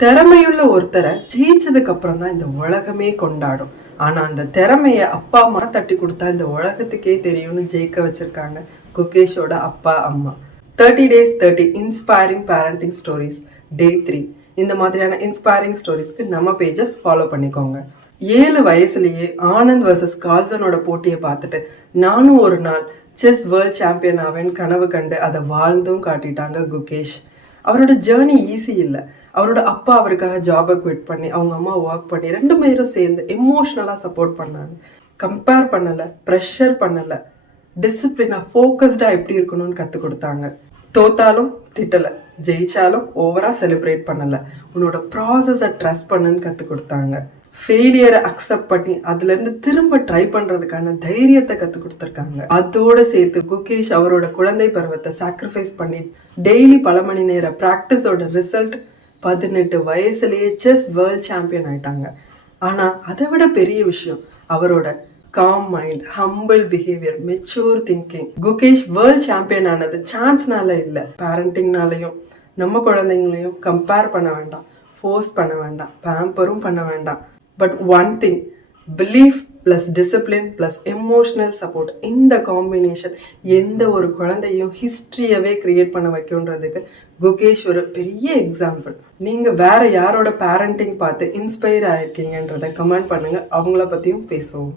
திறமையுள்ள ஒருத்தரை ஜெயிச்சதுக்கு அப்புறம் தான் இந்த உலகமே கொண்டாடும். ஆனா அந்த திறமைய அப்பா அம்மா தட்டி கொடுத்தா இந்த உலகத்துக்கே தெரியும்னு ஜெயிக்க வச்சிருக்காங்க குகேஷோட அப்பா அம்மா. 30 days 30 இன்ஸ்பைரிங் பேரண்டிங் ஸ்டோரிஸ் டே 3. இந்த மாதிரியான இன்ஸ்பைரிங் ஸ்டோரிஸ்க்கு நம்ம பேஜை ஃபாலோ பண்ணிக்கோங்க. 7 வயசுலயே ஆனந்த் வர்சஸ் கால்சனோட போட்டியை பார்த்துட்டு நானும் ஒரு நாள் செஸ் வேர்ல்ட் சாம்பியன் ஆவேன் கனவு கண்டு அதை வாழ்ந்தும் காட்டிட்டாங்க குகேஷ். அவரோட ஜேர்னி ஈஸி இல்லை. அவரோட அப்பா அவருக்காக ஜாபை குவிட் பண்ணி அவங்க அம்மா ஒர்க் பண்ணி 2 பேரும் சேர்ந்து எமோஷ்னலாக சப்போர்ட் பண்ணாங்க. கம்பேர் பண்ணலை, ப்ரெஷர் பண்ணலை, டிசிப்ளினாக ஃபோக்கஸ்டாக எப்படி இருக்கணும்னு கற்றுக் கொடுத்தாங்க. தோத்தாலும் திட்டலை, ஜெயிச்சாலும் ஓவராக செலிப்ரேட் பண்ணலை, உன்னோட ப்ராசஸை ட்ரஸ்ட் பண்ணுன்னு கற்றுக் கொடுத்தாங்க. ஃபெயிலியரை அக்செப்ட் பண்ணி அதுலேருந்து திரும்ப ட்ரை பண்ணுறதுக்கான தைரியத்தை கற்றுக் கொடுத்துருக்காங்க. அதோடு சேர்த்து குகேஷ் அவரோட குழந்தை பருவத்தை சாக்ரிஃபைஸ் பண்ணி டெய்லி பல மணி நேர ப்ராக்டிஸோட ரிசல்ட் 18 வயசுலேயே செஸ் வேர்ல்ட் சாம்பியன் ஆயிட்டாங்க. ஆனால் அதை விட பெரிய விஷயம் அவரோட com mind, humble behaviour, mature thinking. Gukesh world champion ஆனது சான்ஸ்னால இல்லை, பேரண்டிங்னாலையும். நம்ம குழந்தைங்களையும் கம்பேர் பண்ண வேண்டாம், ஃபோர்ஸ் பண்ண வேண்டாம், பேம்பரும் பண்ண வேண்டாம். But one thing, belief plus discipline plus emotional support, இந்த காம்பினேஷன் எந்த ஒரு குழந்தையும் ஹிஸ்ட்ரியவே கிரியேட் பண்ண வைக்குன்றதுக்கு குகேஷ் ஒரு பெரிய எக்ஸாம்பிள். நீங்கள் வேற யாரோட பேரண்டிங் பார்த்து இன்ஸ்பயர் ஆயிருக்கீங்கன்றதை கமெண்ட் பண்ணுங்கள், அவங்கள பற்றியும் பேசுவோம்.